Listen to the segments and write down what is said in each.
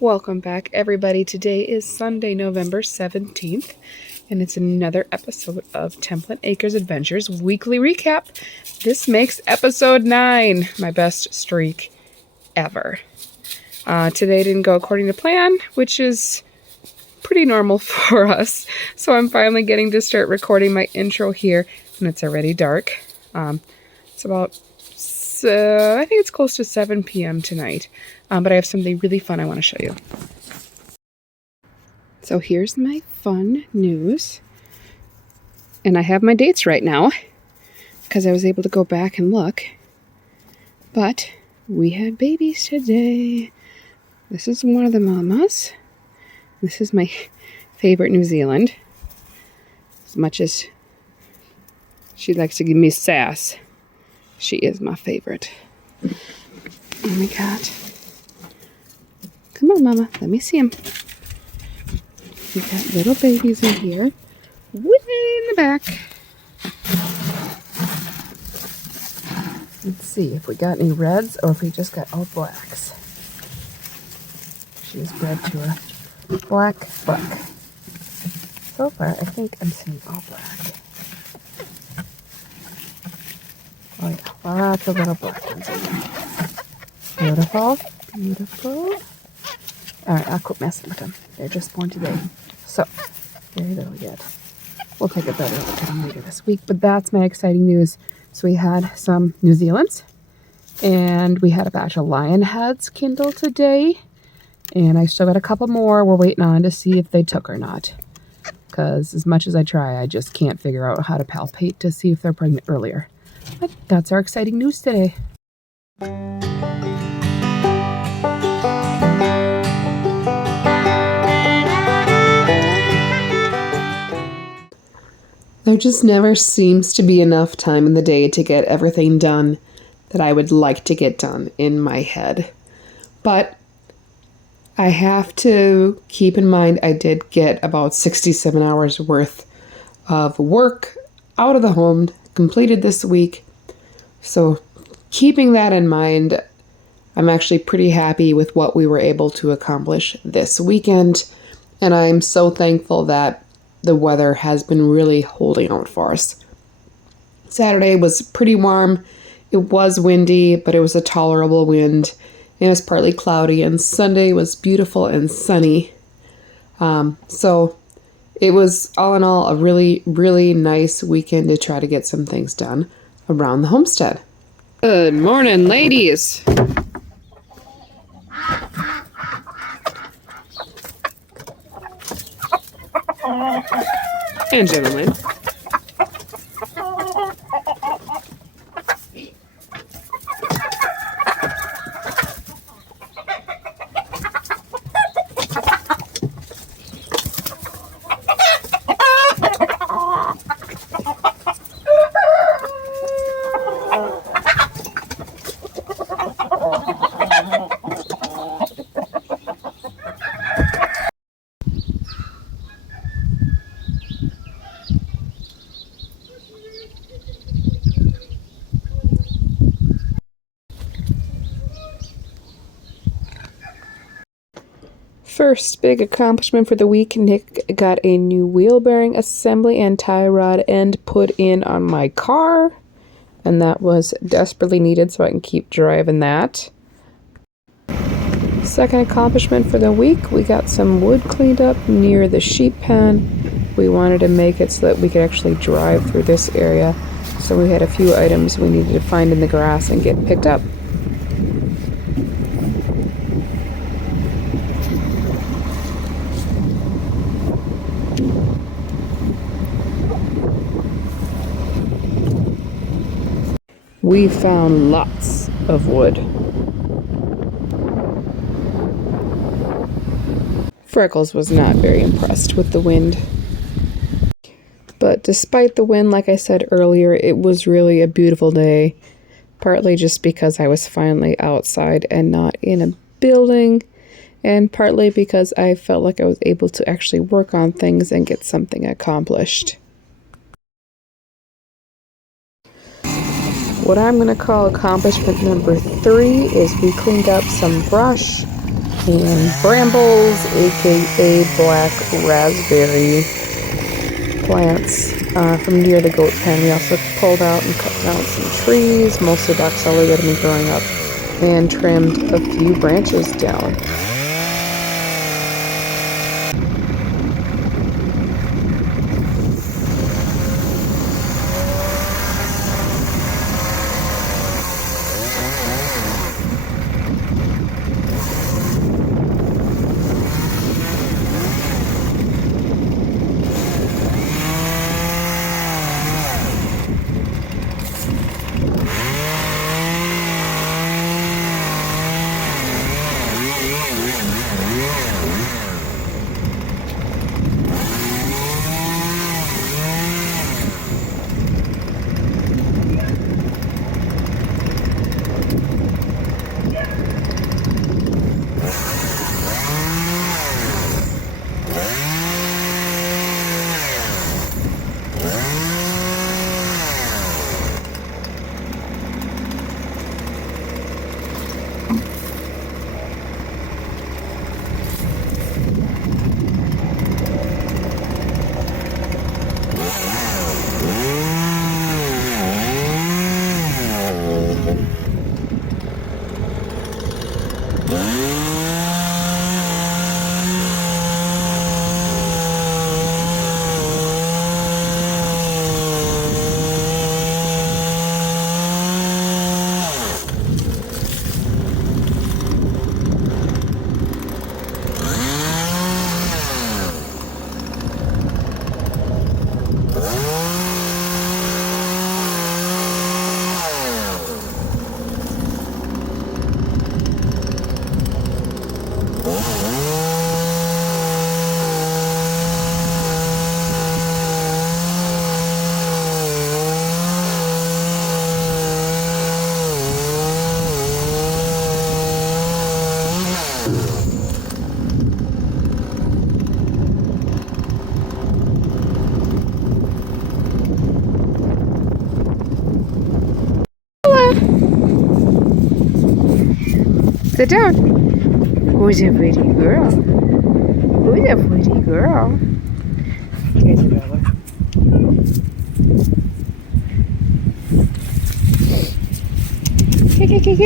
Welcome back, everybody. Today is Sunday, November 17th, and it's another episode of Templin Acres Adventures Weekly Recap. This makes episode 9, my best streak ever. Today didn't go according to plan, which is pretty normal for us, so I'm finally getting to start recording my intro here, and it's already dark. It's about I think it's close to 7 p.m. tonight, but I have something really fun I want to show you. So here's my fun news, and I have my dates right now because I was able to go back and look, but we had babies today. This is one of the mamas. This is my favorite New Zealand, as much as she likes to give me sass. She is my favorite. Oh my God. Come on, Mama. Let me see him. We got little babies in here. Way in the back. Let's see if we got any reds or if we just got all blacks. She's bred to a black buck. So far, I think I'm seeing all black. Oh yeah, lots of little black ones in there. Beautiful, beautiful. Alright, I'll quit messing with them. They're just born today. So, very little yet. We'll take a better look at them later this week. But that's my exciting news. So we had some New Zealands. And we had a batch of lion heads kindle today. And I still got a couple more we're waiting on to see if they took or not. Because as much as I try, I just can't figure out how to palpate to see if they're pregnant earlier. But that's our exciting news today. There just never seems to be enough time in the day to get everything done that I would like to get done in my head. But I have to keep in mind I did get about 67 hours worth of work out of the home completed this week. So keeping that in mind, I'm actually pretty happy with what we were able to accomplish this weekend. And I'm so thankful that the weather has been really holding out for us. Saturday was pretty warm. It was windy, but it was a tolerable wind. And it was partly cloudy. And Sunday was beautiful and sunny. So it was all in all a really, really nice weekend to try to get some things done around the homestead. Good morning, ladies. And gentlemen. First big accomplishment for the week, Nick got a new wheel bearing assembly and tie rod end put in on my car, and that was desperately needed so I can keep driving that. Second accomplishment for the week, we got some wood cleaned up near the sheep pen. We wanted to make it so that we could actually drive through this area, so we had a few items we needed to find in the grass and get picked up. We found lots of wood. Freckles was not very impressed with the wind. But despite the wind, like I said earlier, it was really a beautiful day. Partly just because I was finally outside and not in a building, and partly because I felt like I was able to actually work on things and get something accomplished. What I'm going to call accomplishment number 3 is we cleaned up some brush and brambles, aka black raspberry plants from near the goat pen. We also pulled out and cut down some trees, mostly boxellar that have been growing up, and trimmed a few branches down. Sit down. Who's a pretty girl? Who's a pretty girl? Okay, Isabella. Kiki.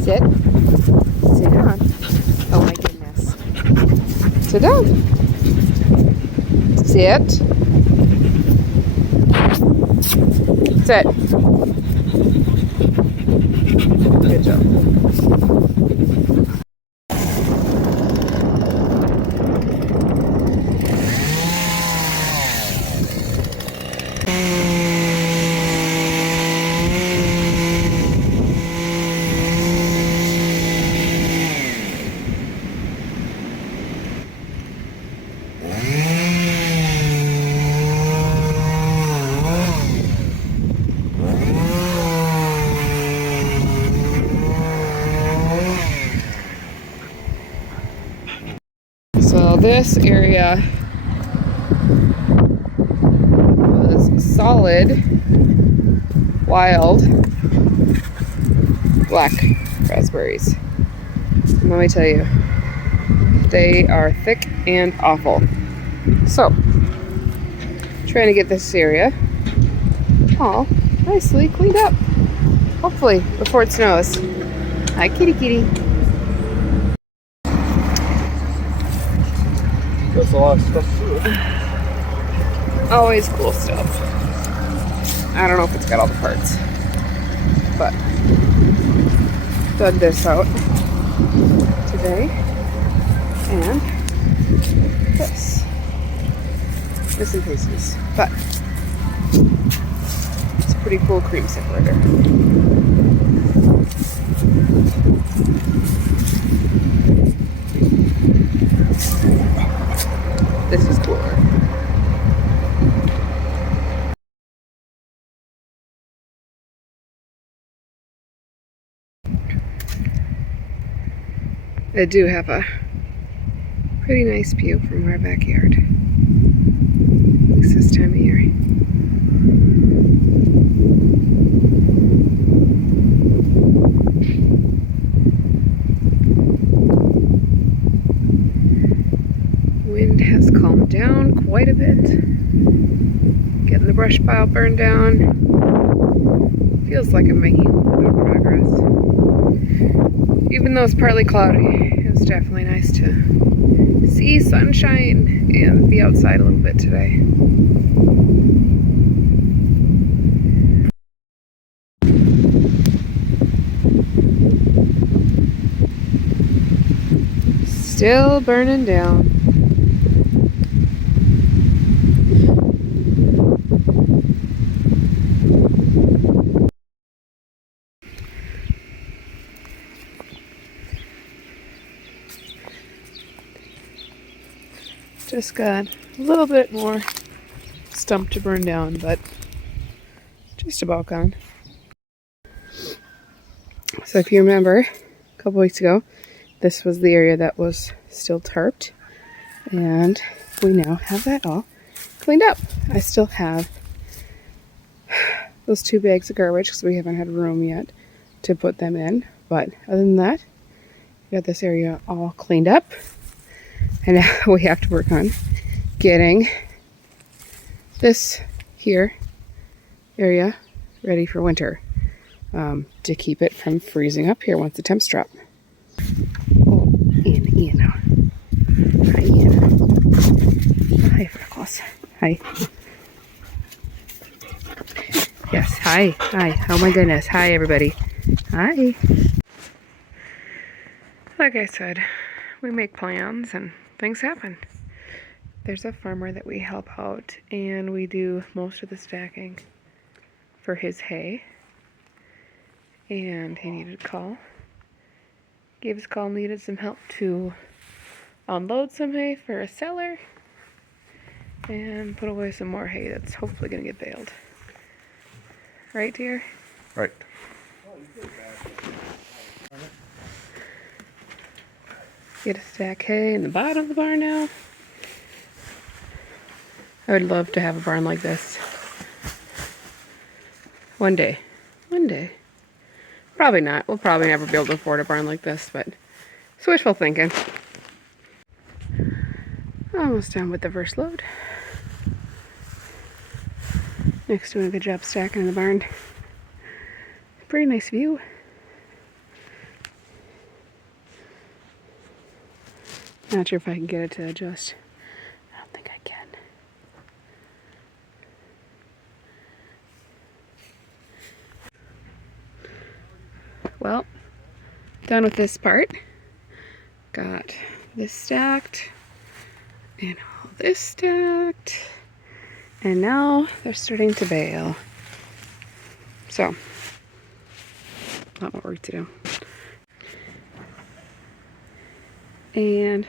Sit. Sit down. Oh my goodness. Sit down. Sit. Sit. Good job. So this area was solid, wild, black raspberries. And let me tell you, they are thick and awful. So, trying to get this area all nicely cleaned up. Hopefully, before it snows. Hi, kitty. That's a lot of stuff too. Always cool stuff. I don't know if it's got all the parts, but dug this out today, and this. Missing pieces, but it's a pretty cool cream separator. This is cooler. I do have a Pretty nice view from our backyard. At least this time of year. Wind has calmed down quite a bit. Getting the brush pile burned down. Feels like I'm making a little bit of progress. Even though it's partly cloudy, it was definitely nice to see sunshine and be outside a little bit today. Still burning down. Just got a little bit more stump to burn down, but just about gone. So if you remember, a couple weeks ago, this was the area that was still tarped, and we now have that all cleaned up. I still have those 2 bags of garbage because we haven't had room yet to put them in, but other than that, we got this area all cleaned up. And now we have to work on getting this here area ready for winter, to keep it from freezing up here once the temps drop. Oh, Ian. Hi, Ian. Hi, Freckles. Hi. Yes, hi. Oh my goodness. Hi, everybody. Hi. Like I said, we make plans and things happen. There's a farmer that we help out, and we do most of the stacking for his hay. And he needed a call. Gave us a call, needed some help to unload some hay for a seller and put away some more hay that's hopefully going to get baled. Right, dear? Right. Get a stack hay in the bottom of the barn now. I would love to have a barn like this. One day. Probably not. We'll probably never be able to afford a barn like this, but it's wishful thinking. Almost done with the first load. Nick's doing a good job stacking in the barn. Pretty nice view. Not sure if I can get it to adjust. I don't think I can. Well, done with this part. Got this stacked and all this stacked. And now they're starting to bale. So, a lot more work to do. And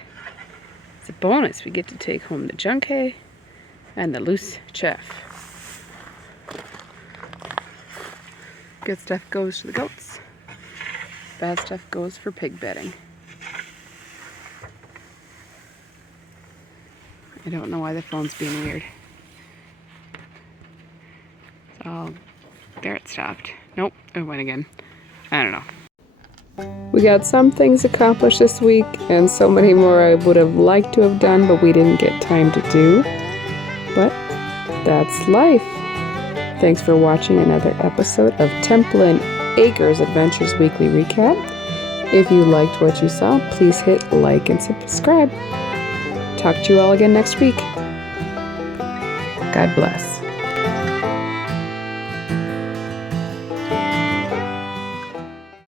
it's a bonus, we get to take home the junk hay and the loose chaff. Good stuff goes to the goats. Bad stuff goes for pig bedding. I don't know why the phone's being weird. So, there it stopped. Nope, it went again. I don't know. We got some things accomplished this week, and so many more I would have liked to have done, but we didn't get time to do. But that's life. Thanks for watching another episode of Templin Acres Adventures Weekly Recap. If you liked what you saw, please hit like and subscribe. Talk to you all again next week. God bless.